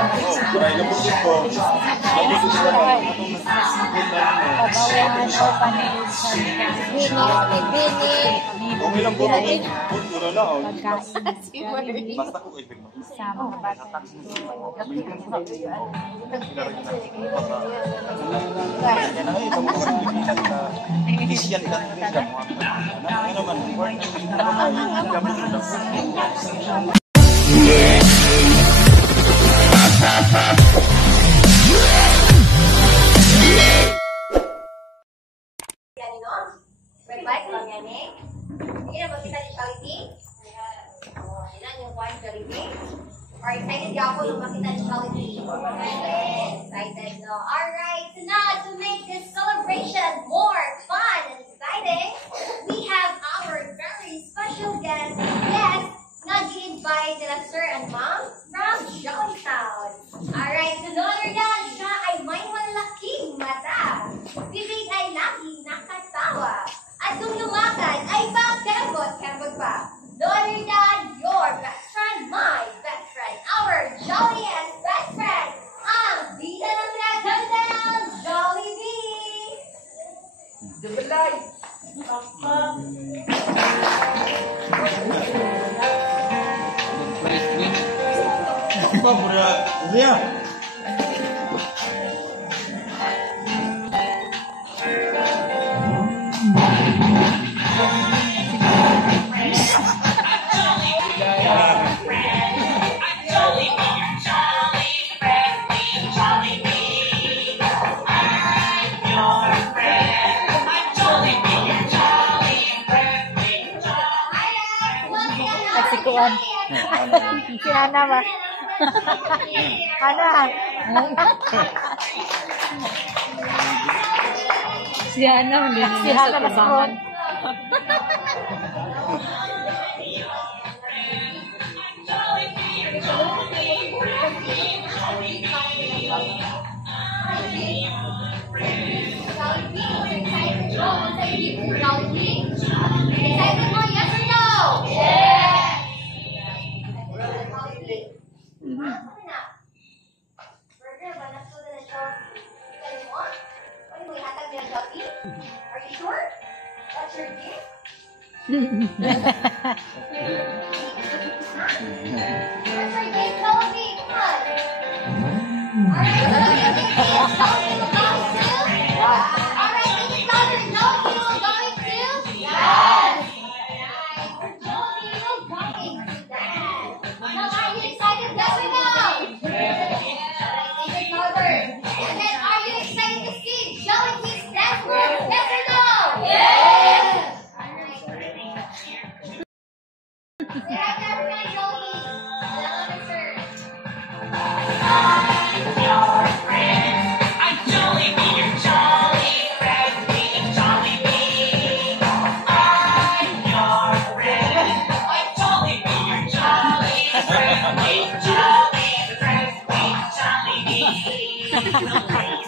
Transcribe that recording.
Maray ka po dito. Tapos ito naman. Pabawahan orphanage sa Bini. Kung ilang po na lang. Pagkain. Basta ko ibig mo. Sa mga bata. Kaya na ito mga Pilipinas na Christian country ka mo. Ano naman, important na Pwede ba? Ito lang yan eh. Hindi na magkita ni Jollibee? Yan yung one Jollibee. Or excited ka ako nung makita ni Jollibee? Excited, no? Alright, so now to make this celebration more fun and exciting, we have our very special guest nag-invite nila Sir and Mom from Jollytown. Alright, so noon yan, siya ay may malaking mata. Bibig ay lagi nakatawa. At kung lumakad ay pa-kembot-kembot pa. Noon yan, your best friend, my best friend, our jolliest best friend, ang bida ng nagandang Jollibee! Dubalay! Apa berat? Iya. Nagsikuan. Si Ana ba? Ana. Si Ana hindi si Ana nagsikuan. Excited mo, yes or no? Yes! Burger ba? Nasuda na siya. Ano mo? Ano mo, ihatag niya Jollibee? Are you sure? That's your gift? That's your gift, Jollibee. Come on. Alright, Jollibee, Jollibee will go to? Alright, make it louder. Jollibee will go to? Yes! Jollibee will go to that. Now, are you excited? Yes or no? Make it louder. And then, are you excited to see Jollibee's dance move? Yes or no? Yes! Alright. Say hi to everyone, Jollibee. I love you, sir. Jolly,